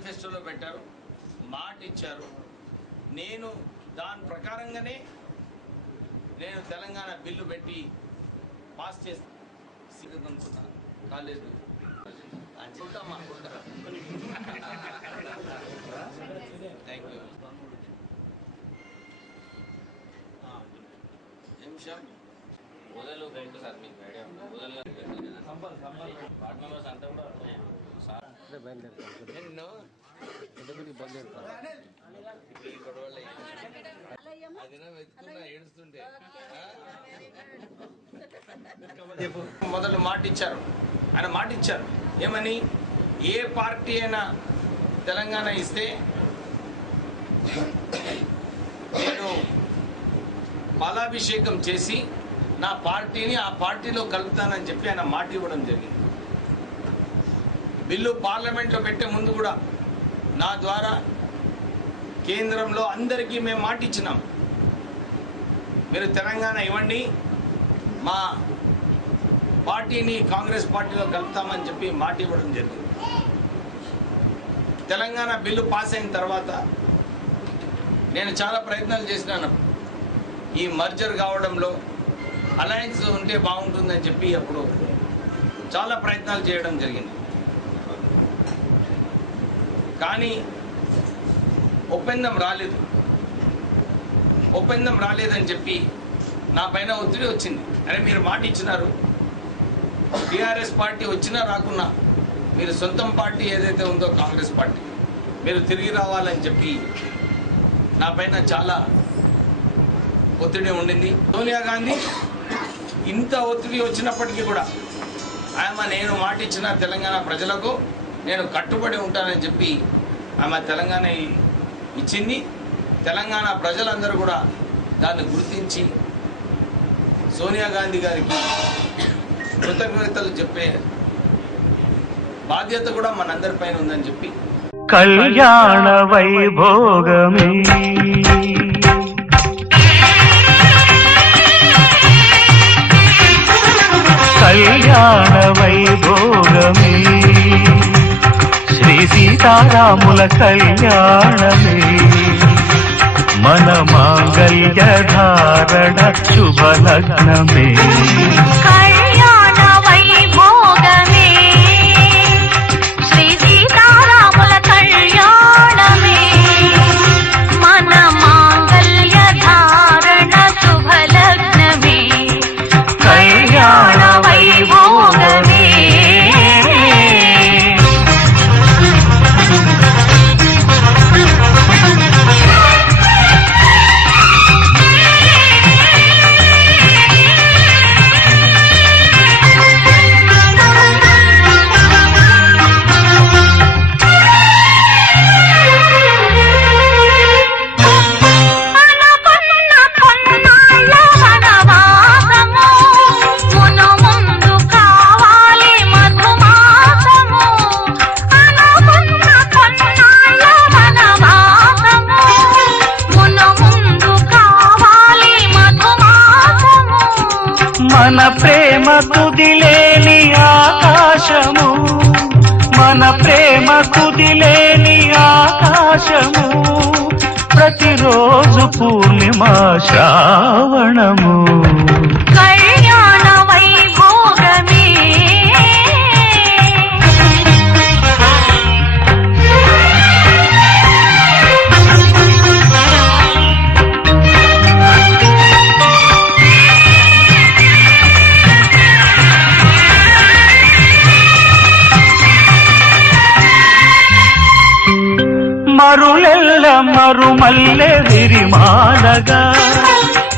మేనిఫెస్టోలో పెట్టారు, మాట ఇచ్చారు. నేను దాని ప్రకారంగానే నేను తెలంగాణ బిల్లు పెట్టి పాస్ చేస్తాను అనుకున్నా. కాలేదు థ్యాంక్ యూ. ఏం విషయం ఊదలు బెల్ట్ సార్, మీకు ఐడియా ఉంది? ఊదలు వార్డ్ మెంబర్స్ అంతా కూడా సార్ నేను ఏడుస్తుంటే మొదలు మాట ఇచ్చారు. ఆయన మాట ఇచ్చారు ఏమని, ఏ పార్టీ అయినా తెలంగాణ ఇస్తే నేను పాలాభిషేకం చేసి నా పార్టీని ఆ పార్టీలో కలుపుతానని చెప్పి ఆయన మాట ఇవ్వడం జరిగింది. బిల్లు పార్లమెంట్లో పెట్టే ముందు కూడా నా ద్వారా కేంద్రంలో అందరికీ మేము మాట ఇచ్చినాం, మీరు తెలంగాణ ఇవ్వండి, మా పార్టీని కాంగ్రెస్ పార్టీలో కలుపుతామని చెప్పి మాట ఇవ్వడం జరిగింది. తెలంగాణ బిల్లు పాస్ అయిన తర్వాత నేను చాలా ప్రయత్నాలు చేసినాను. ఈ మర్జర్ కావడంలో అలయన్స్ ఉంటే బాగుంటుందని చెప్పి అప్పుడు చాలా ప్రయత్నాలు చేయడం జరిగింది. కానీ ఒప్పందం రాలేదని చెప్పి నా పైన ఒత్తిడి వచ్చింది. అరే మీరు మాట ఇచ్చినారు, టీఆర్ఎస్ పార్టీ వచ్చినా రాకున్నా మీరు సొంతం పార్టీ ఏదైతే ఉందో కాంగ్రెస్ పార్టీ మీరు తిరిగి రావాలని చెప్పి నా పైన చాలా ఒత్తిడి ఉండింది. సోనియా గాంధీ ఇంత ఒత్తిడి వచ్చినప్పటికీ కూడా ఆమె నేను మాట ఇచ్చిన తెలంగాణ ప్రజలకు నేను కట్టుబడి ఉంటానని చెప్పి ఆమె తెలంగాణ ఇచ్చింది. తెలంగాణ ప్రజలందరూ కూడా దాన్ని గుర్తించి సోనియా గాంధీ గారికి కృతజ్ఞతలు చెప్పే బాధ్యత కూడా మనందరిపైన ఉందని చెప్పి కళ్యాణ వైభోగమే కళ్యాణ వైభోగమే శ్రీ సీతారాముల కళ్యాణమే మన మాంగళ్య ధారణ శుభలగ్నమే కళ్యాణ వైభోగమే శ్రీ సీతారాముల కళ్యాణమే మన మాంగళ్య ధారణ శుభలగ్నమే కళ్యాణ వైభోగమే. మన ప్రేమ కుదిలేని ఆకాశము మన ప్రేమ కుదిలేని ఆకాశము ప్రతిరోజు పూర్ణిమ శ్రావణము కళ్యాణ వైభోగమే మరులెల్ల మరుమల్లె విరిమాలగా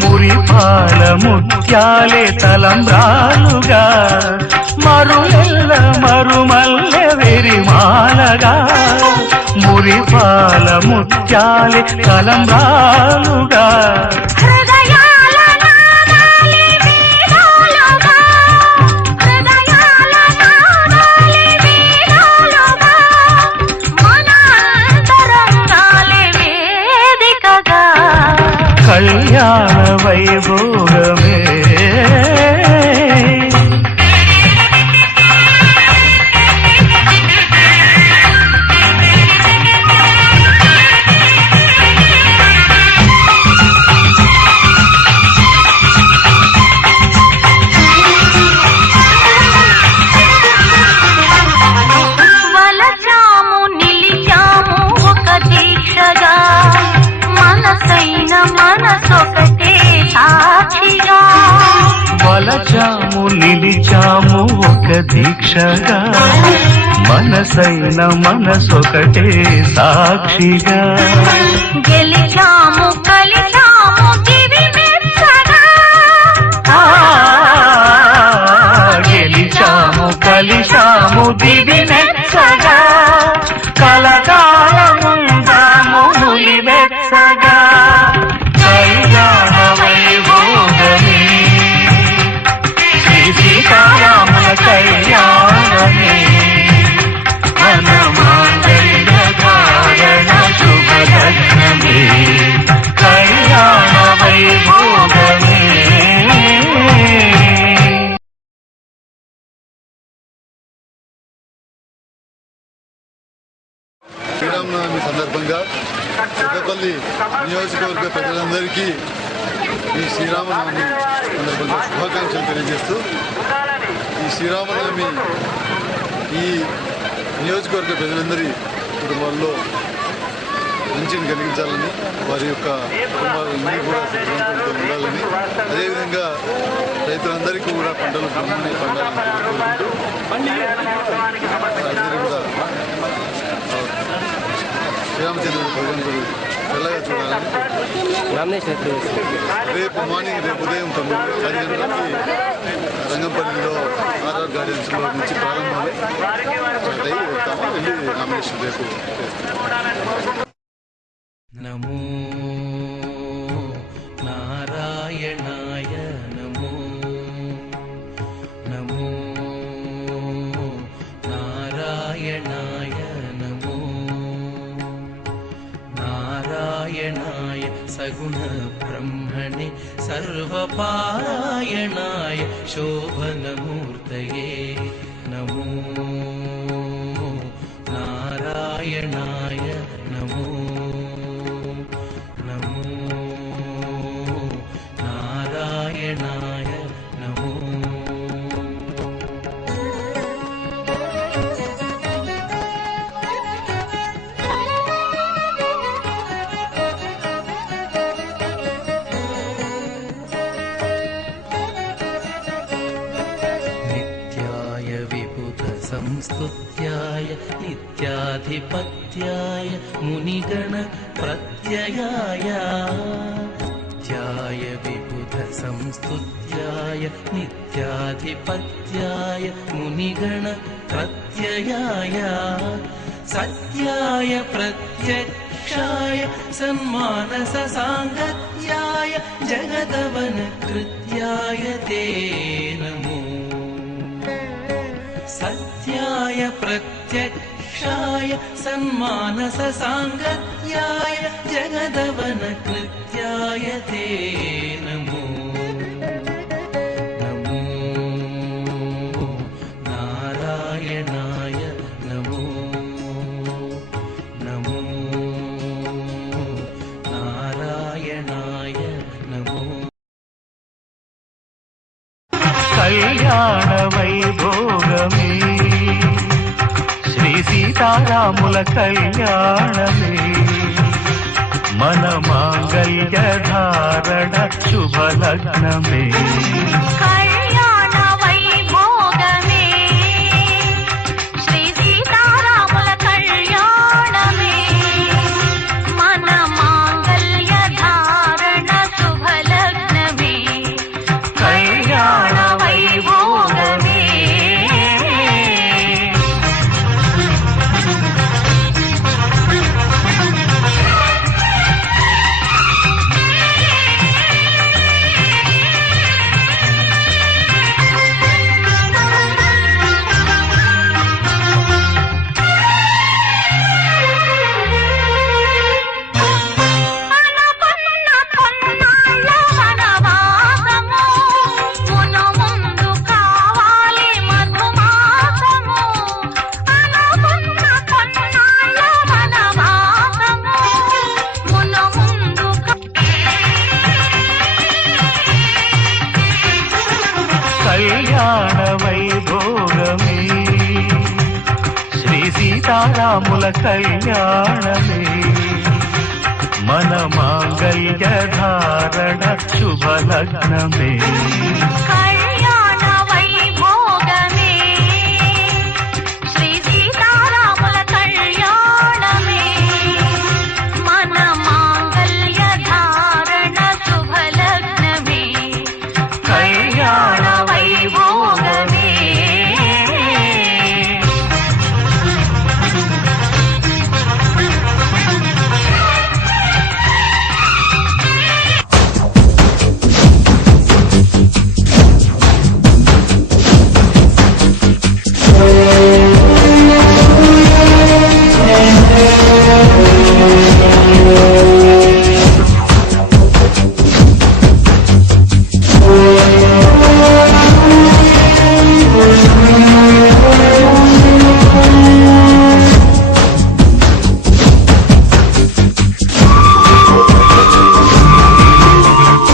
మురిపాల ముత్యాలే తలంబ్రాలుగా మరులెల్ల మరుమల్లె విరిమాలగా మురిపాల ముత్యాలే తలంబ్రాలుగా కళ్యాణ వైభోగమే మలచాము నిలిచాము ఒక దీక్షగా, మనసైన మనసొకటే సాక్షిగా. గెలిచాము కలిచాము దివి మెచ్చగా, గెలిచాము కలిశాము దివి మెచ్చగా, కలకాలముందాము నులి మెచ్చగా. కళ్యాణ వైభోగమే శ్రీ సీతారాముల కళ్యాణమే, మన మాంగళ్య ధారణ శుభలగ్నమే. కళ్యాణ వైభోగమే. శ్రీరామనవమి సందర్భంగా పెద్దపల్లి నియోజకవర్గ ప్రజలందరికీ ఈ శ్రీరామనవమి సందర్భంగా శుభాకాంక్షలు తెలియజేస్తూ, ఈ శ్రీరామనవమి ఈ నియోజకవర్గ ప్రజలందరి కుటుంబాల్లో మంచిని కలిగించాలని, వారి యొక్క కుటుంబాలన్నీ కూడా సుఖశాంతులతో ఉండాలని, అదేవిధంగా రైతులందరికీ కూడా పంటలు పండాలని కోరుకుంటూ అందరికీ కూడా శ్రీరామచంద్రుడి భగవంతుడు చల్లగా చూడాలని. రేపు మార్నింగ్, రేపు ఉదయం 10 గంటలకి రంగంపల్లిలో ఆర్ఆర్ గార్డెన్స్లో నుంచి ప్రారంభమై స్టార్ట్ అయ్యి వెళ్తాము. వెళ్ళి నామినేషన్ రేపు చేస్తాము. నమో నారాయణాయ నమో, నమో నారాయణాయ నమో, నారాయణాయ సగుణ బ్రహ్మణే సర్వపారాయణాయ శోభనమూర్తయే నమో, నారాయణాయ నమో, నమో నారాయణాయ నమో. నిత్యాయ విభుత సంస్తుత్యాయ నిత్యాధిపత్యాయ మునిగణ ప్రత్యయాయ, నిత్యాయ విభుత సంస్తుత్యాయ నిత్యాధిపత్యాయ మునిగణ ప్రత్యయాయ, సత్యాయ ప్రత్యక్షాయ సన్మానస సాంగత్యాయ జగదవన కృత్యాయ తే నమో. సత్యాయ ప్రత్యక్షాయ సన్మానస సాంగత్యాయ జగదవన కృత్యాయ తే నమో. నమో నారాయణాయ నమో, నమో నారాయణాయ నమో. కళ్యాణ వైభోగమే శ్రీ సీతారాముల కళ్యాణమే, మన మాంగళ్య ధారణ శుభలగ్నమే. కళ్యాణ వైభోగమే శ్రీ సీతారాముల కళ్యాణమే, మన మాంగళ్య ధారణ శుభలగ్నమే. కళ్యాణ వైభోగమే. కళ్యాణ వైభోగమే శ్రీ సీతారాముల కళ్యాణమే, మన మాంగళ్య ధారణ శుభలగ్నమే.